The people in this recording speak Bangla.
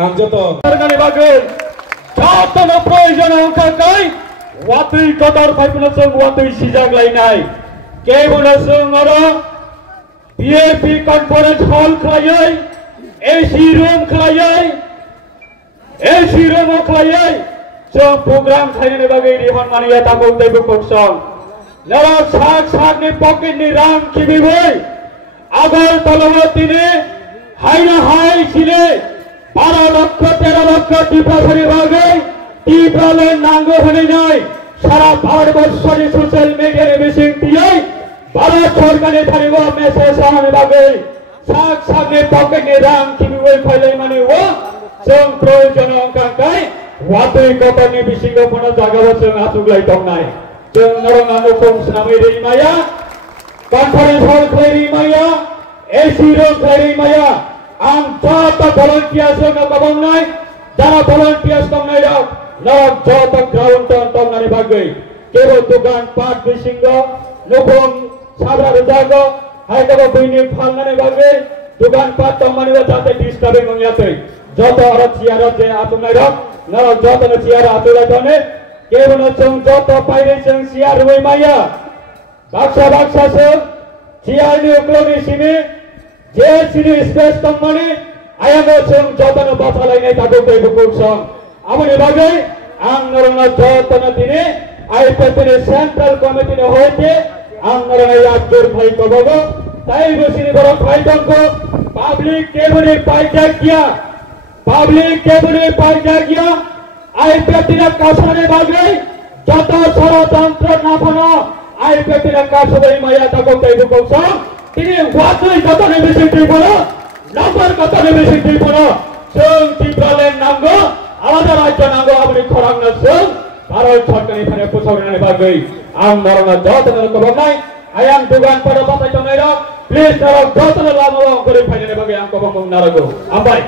ang joto sargani bagun joto no proyojon angkakai watui kotor phaipuna sung watui sijak lainai kebuna sung aro BAP conference hall khlaiai AC room khlaiai AC room khlaiai sung program khainani bagai rihon mania tabu taibu kongsong narak sak ni pocket ni ram kibiboi agar talawatine haina hai chile 12 লক্ষ 13 লক্ষ টিপাফারি ভাগে টিপালের নাঙ্গ হলে নাই সারা ভারতবর্ষের সোশ্যাল মিডিয়ার মিসিং দিয়ে ভারত সরকারের ফারিব মেসেজ সামনে ভাগে সাক সামনে পকেটে রাম কিবি ওই ফাইলাই মানে ও সং প্রয়োজন অঙ্কাঙ্কাই ওয়াতই কতনি বিসিং কোন জায়গা বসে আসুগলাই দং নাই जों नरंगानो कोंसनामै दैमाया कन्फारेन्स हल दैमाया एसी रूम दैमाया आं जत भलन्टियार्स जों गबंनाय जारा भलन्टियार्स दंनाय राव नरक जत ग्राउन्ड दंनानै बागै केवल दुकान पाट बिसिंग नखम साब्रा रुजागो हायदाबा बैनि फालनानै बागै दुकान पाट दंमानै जाते डिस्टार्बिं नंयातै जत आरो चियार जे आतुनाय राव नरक जत न चियार आतुलाय दने केवल जों जत पाइरे जों चियार रुइमाया बाक्सा जों चियारनि उक्लनि सिनि जे सिनि स्पेस दंमाने आयांगो जों जतनो बाथालायनाय थागौ दैबुकुसं आमनि बागै आं नरंना जतनो दिने आईपीएफनि सेंट्रल कमिटिनि होइते आं नरंना याजोर फाइ कबगो ताइबो सिनि बर फाइदंको पाब्लिक केबुनि पाइजागिया आईपीएफनि कासने बागै जत षड़यंत्र नाफानो आईपीएफनि कासबै माया थागौ दैबुकुसं তিনি ওয়াতই কত নেবেছে টিপনো নাম্বার কত নেবেছে টিপনো जों টিপলেন নাঙ্গো আলাদা রাজ্য নাঙ্গো আপনি খরাংনা जों ভারত সরকারनि ফারে फोसावनाय बागै आं नरंगा जतनो कबंनाय आयां दुगान पद बाथाय तंनाय प्लिज नरक जतनो लामाव करे फायनाय बागै आं कबंग नारगौ आमबाय